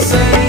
say.